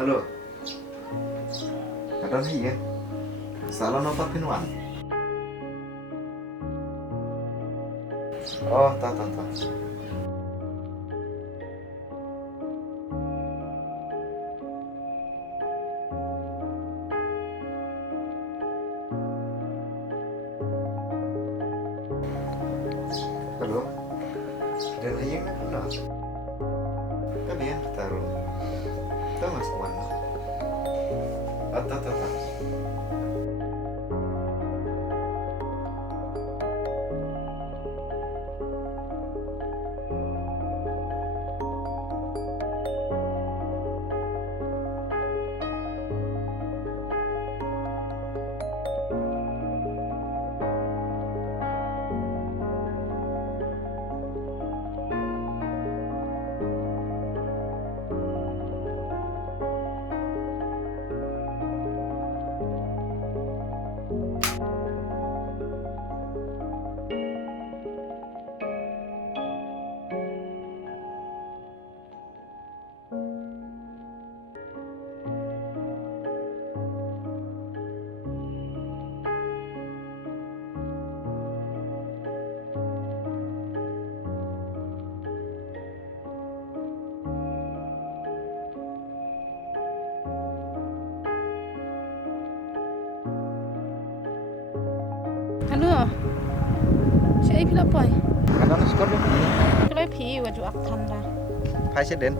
Halo. Ada nih ya. Salah nomor pinuan. Oh, tak. Halo. Dan yang nak kenal. Kalian taruh. Tahu mas kawan. Tak. Halo, siapa yang apa? Ada nasi goreng. Kalau pi wajib akan lah. Hai seden.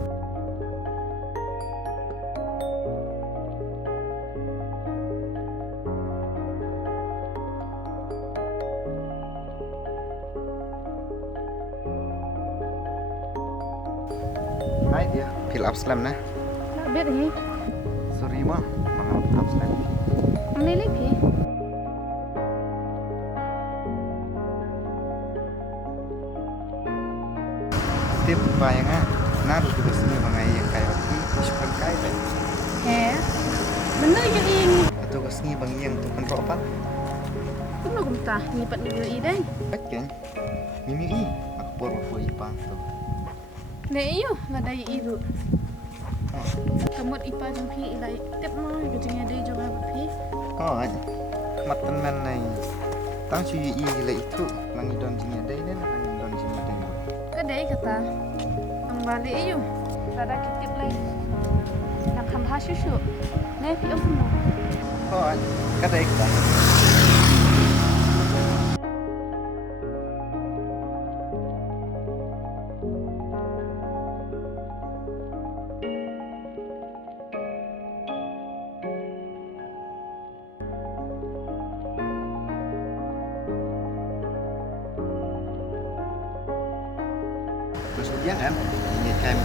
Hai dia. Fill up slam nah. Tak bet ni. Sorry mah, mangan up slam. Ambil lagi. Tip bayangnya, nah tugas ini mengai yang kayak waktu isukan kait deh. Benar je ini. Tugas ini bang yang tu kan ropan. Tu nak kumtah ni pat ni i deh. Kan? Mimi i, aku baru ipang tu. Nek iyo lah dai itu. Kamut ipa jang pi ilai. Tep mau kucingnya dai juga pi. Oh, matan man nai. Tang cuy i gila itu, langi don jinya dai nen, langi don jinya dai. Kedai kata. Ang balik iyo. Tada kitip lai. Nak hampa susu. Nek pi aku mau. Oh, kadai kita. Terus dia kan, ini camp.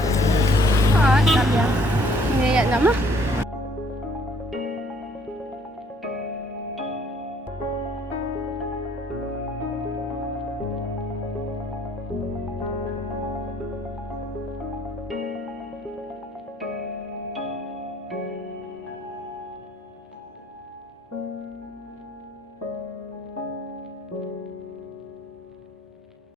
Ah, tak ya. Ni ya nama.